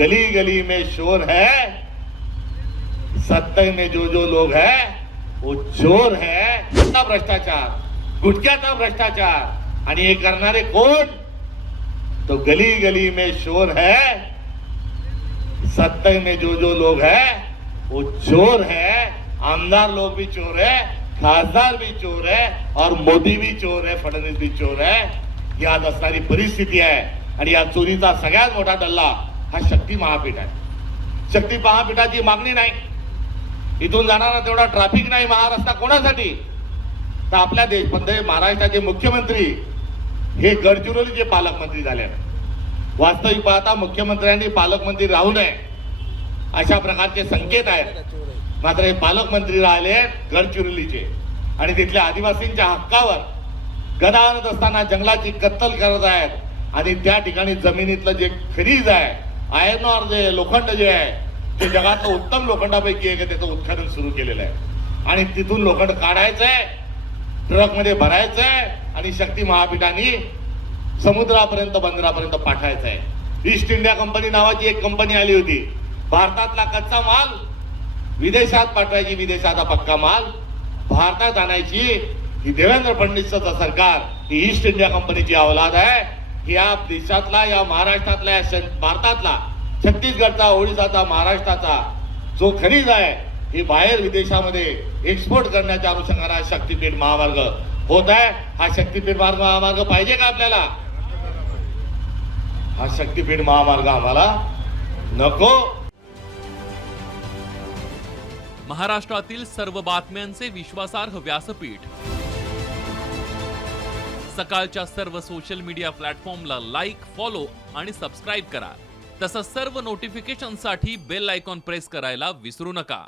गली गली में शोर है, सत्ता में जो जो लोग हैं वो चोर है. भ्रष्टाचार, गुटख्याचा भ्रष्टाचार आणि हे करणारे कोण? तो गली गली में शोर है, सत्ता में जो जो लोग हैं वो चोर है. आमदार लोग भी चोर है, खासदार भी चोर है और मोदी भी चोर है, फडणवीस भी चोर है. ही आज असणारी परिस्थिती आहे आणि या चोरीचा सगळ्यात मोठा डल्ला हा शक्ती महापीठ आहे. शक्ती महापीठाची मागणी नाही, इथून जाणारा तेवढा ट्रॅफिक नाही महाराष्ट्र कोणासाठी? तर आपल्या महाराष्ट्राचे मुख्यमंत्री हे गडचिरोलीचे पालकमंत्री झाले. वास्तविक पाहता मुख्यमंत्र्यांनी पालकमंत्री राहू नये अशा प्रकारचे संकेत आहेत. मात्र हे पालकमंत्री राहिले गडचिरोलीचे आणि तिथल्या आदिवासींच्या हक्कावर गदा आणत असताना जंगलाची कत्तल करत आहेत आणि त्या ठिकाणी जमिनीतलं जे खनिज आहे, आयर्न ऑर जे लोखंड जे आहे ते जगातलं उत्तम लोखंडापैकी एक, त्याचं उत्खनन सुरू केलेलं आहे आणि तिथून लोखंड काढायचंय, ट्रक मध्ये भरायचंय आणि शक्ती महापीठाने समुद्रापर्यंत बंदरापर्यंत पाठवायचंय. ईस्ट इंडिया कंपनी नावाची एक कंपनी आली होती. भारतातला कच्चा माल विदेशात पाठवायची, विदेशाचा पक्का माल भारतात आणायची. ही देवेंद्र फडणवीसचं सरकार ही ईस्ट इंडिया कंपनीची औलाद आहे. या देशातला, या महाराष्ट्रातला, या भारतातला, छत्तीसगडचा, ओडिसाचा, महाराष्ट्राचा जो खनिज आहे ही बाहेर विदेशामध्ये एक्सपोर्ट करण्याच्या अनुषंगाने शक्तीपीठ महामार्ग होत आहे. हा शक्तीपीठ महामार्ग पाहिजे का आपल्याला? हा शक्तीपीठ महामार्ग आम्हाला नको. महाराष्ट्रातील सर्व बातम्यांचे विश्वासार्ह व्यासपीठ. सकाळच्या सर्व सोशल मीडिया प्लॅटफॉर्मला लाईक, फॉलो आणि सबस्क्राईब करा. तसंच सर्व नोटिफिकेशनसाठी बेल आयकॉन प्रेस करायला विसरू नका.